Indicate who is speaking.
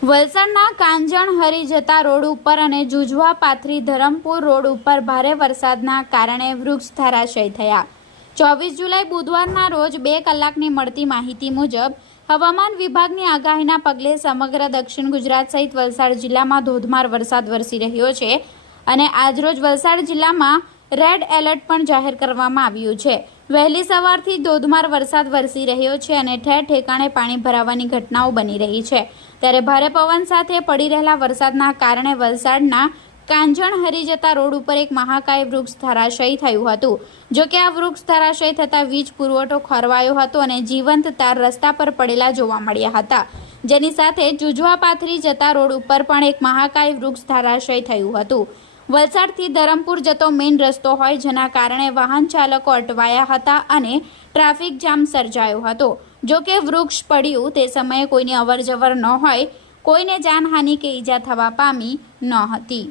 Speaker 1: વલસાડના કાંજણ હરી જતા રોડ ઉપર અને જુજવા પાથરી ધરમપુર રોડ ઉપર ભારે વરસાદના કારણે વૃક્ષ ધરાશય થયા. ચોવીસ જુલાઈ બુધવારના રોજ બે કલાકની મળતી માહિતી મુજબ, હવામાન વિભાગની આગાહીના પગલે સમગ્ર દક્ષિણ ગુજરાત સહિત વલસાડ જિલ્લામાં ધોધમાર વરસાદ વરસી રહ્યો છે અને આજરોજ વલસાડ જિલ્લામાં રેડ એલર્ટ પણ જાહેર કરવામાં આવ્યું છે. વહેલી સવારથી ધોધમાર વરસાદ વરસી રહ્યો છે અને ઠેર ઠેકાણે પાણી ભરાવાની ઘટનાઓ બની રહી છે. ત્યારે ભારે પવન સાથે પડી રહેલા વરસાદના કારણે વલસાડના કાંજણ હરી જતા રોડ ઉપર એક મહાકાય વૃક્ષ ધરાશયી થયું હતું. જો કે આ વૃક્ષ ધરાશયી થતાં વીજ પુરવઠો ખોરવાયો હતો અને જીવંત તાર રસ્તા પર પડેલા જોવા મળ્યા હતા. જેની સાથે જુજવા પાથરી જતા રોડ ઉપર પણ એક મહાકાય વૃક્ષ ધરાશયી થયું હતું. વલસાડથી ધરમપુર જતો મેઇન રસ્તો હોય જેના કારણે વાહન ચાલકો અટવાયા હતા અને ટ્રાફિક જામ સર્જાયો હતો. જો કે વૃક્ષ પડ્યું તે સમયે કોઈની અવરજવર ન હોય, કોઈને જાનહાનિ કે ઈજા થવા પામી ન હતી.